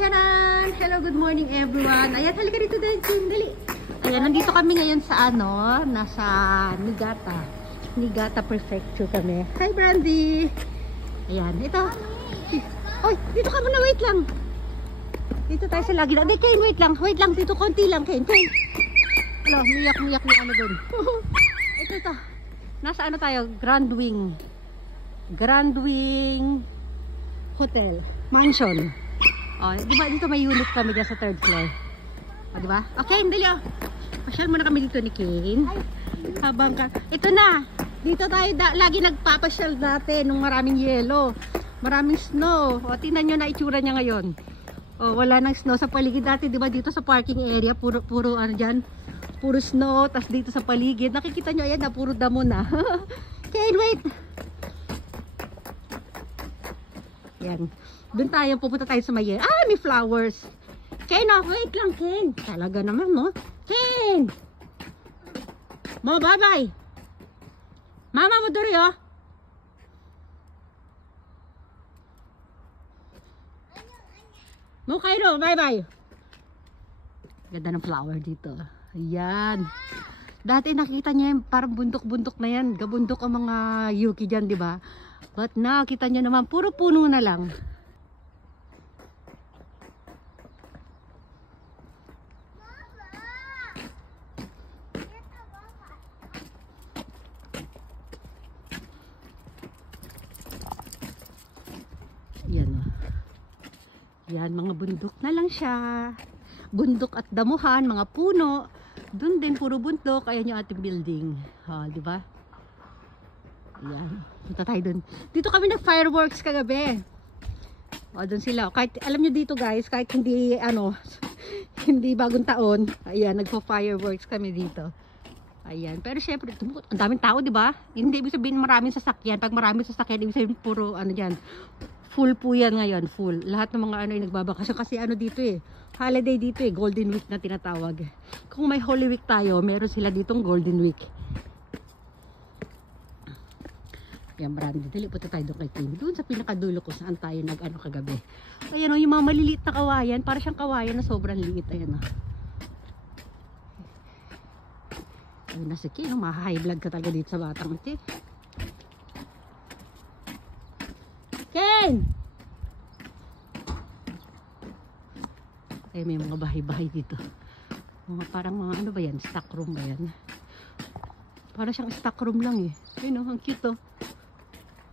Tcharan! Hello, good morning everyone. Ayan, halika dito dali. Ayan, nandito kami ngayon sa nasa Niigata Prefecture kami. Hi, Brandy! Ayan, ito. Oy, dito ka muna, wait lang. Dito tayo sa lagi lang. Hindi, Kane, wait lang. Dito, konti lang, Kane. Hello, miyak yung doon. Ito. Nasa tayo? Grand Wing Hotel. Mansion. Oh, di ba dito may unit kami dyan sa 3rd floor? Oh, di ba? Okay, dali oh. Pasyal muna kami dito ni Kane. Ito na. Dito tayo lagi nagpapasyal dati nung maraming yelo. Maraming snow. O, tingnan nyo na itsura niya ngayon. O, wala nang snow sa paligid dati, di ba? Dito sa parking area, puro dyan. Puro snow. Tas dito sa paligid. Nakikita nyo, ayan na, puro damo na. Kane, wait. Yan. Doon tayo, pupunta tayo sa may may flowers. Kane, oh, wait lang, Kane. Talaga naman, no? Kane! Mo, bye-bye. Mama mo duri, oh. Mo, Cairo, bye-bye. Ganda ng flower dito. Ayan. Dati nakita niyo yung parang bundok-bundok na yan. Gabundok ang mga yuki dyan, di ba? But now, kita niyo naman, puro puno na lang. Yan o. Yan, mga bundok na lang siya. Bundok at damuhan, mga puno. Doon din, puro bundok. Ayan yung ating building. Di ba? Yan. Punta tayo dun. Dito kami nag-fireworks kagabi. O, dun sila. Kahit, alam nyo dito guys, kahit hindi, hindi bagong taon, ayan, nagpo-fireworks kami dito. Ayan. Pero syempre, ang daming tao, di ba? Hindi ibig sabihin maraming sasakyan. Pag maraming sasakyan, ibig sabihin puro, dyan. Full po yan ngayon, full. Lahat ng mga ay nagbabakasyon kasi dito holiday dito Golden Week na tinatawag. Kung may Holy Week tayo, meron sila ditong Golden Week. Yan, Brandy, dali punta tayo doon kay Kim. Doon sa pinakadulo ko saan tayo kagabi. Ayan o, yung mga maliliit na kawayan, para siyang kawayan na sobrang liit. Ayan o. Ayun na si Kim, ma-high blood ka talaga dito sa batang ito. Ken! Ay, may mga bahay-bahay dito. Parang mga ba yan? Stock room ba yan? Parang siyang stock room lang Ayun ang cute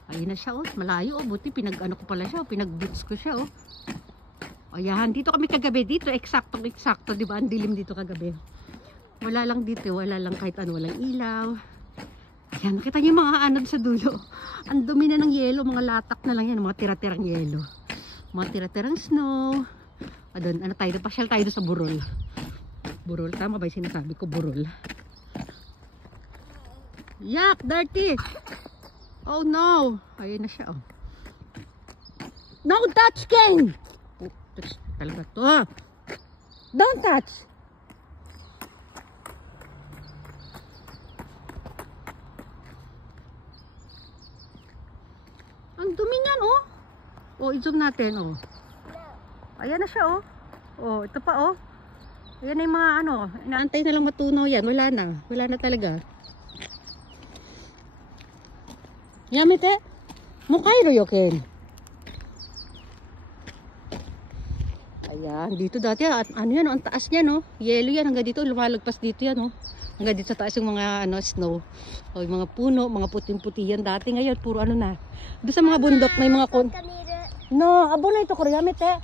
Ayun na siya malayo buti ko pala siya pinag-boots ko siya Ayan, dito kami kagabi dito, eksakto, di ba? Ang dilim dito kagabi. Wala lang dito, wala lang kahit walang ilaw. Ayan, nakita niyo yung mga sa dulo. Ang dumi na ng yelo, mga latak na lang yan, mga tira-tirang yelo. Mga tira-tirang snow. Doon, tayo, pasyal tayo sa Burol. Burol, tama ba yung sinasabi ko? Burol. Yak, dirty! Oh no! Ayun na siya No touch, King! Touch talaga to Don't touch! Ang dumi niyan i-zoom natin Ayan na siya ito pa Ayan na yung mga inaantay na lang matunaw yan. Wala na talaga. Yamete Mukhairo yoken. Ayan, dito dati yan ang taas niya Yelo yan hanggang dito, lumalagpas dito yan Hanggang dito sa taas yung mga snow. Yung mga puno, mga puting-puti yan dati. Ngayon puro na. Doon sa mga bundok may mga No, abo na ito ko Yamete.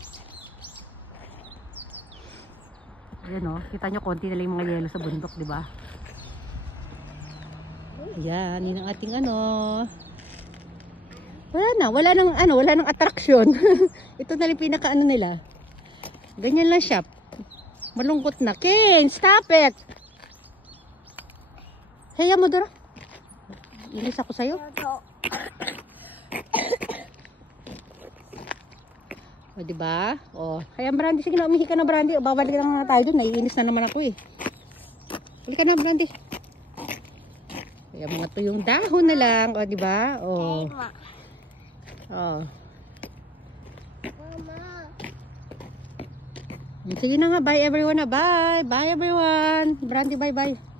Ayan kita nyo konti na lang yung mga yelo sa bundok, di ba? Ayan, yun ang ating wala nang attraction. Ito na lang pinaka nila. Ganyan lang siya. Malungkot na. Ken, stop it! Heya mo dora. Inis ako sa'yo. Diba? Kaya Brandy, sige na, umihi ka na Brandy. Babalik na nga tayo dun. Naiinis na naman ako Balik ka na Brandy. Kaya mga tuyong dahon na lang. Diba? Sige na nga, bye everyone na, bye. Bye everyone. Brandy, bye bye.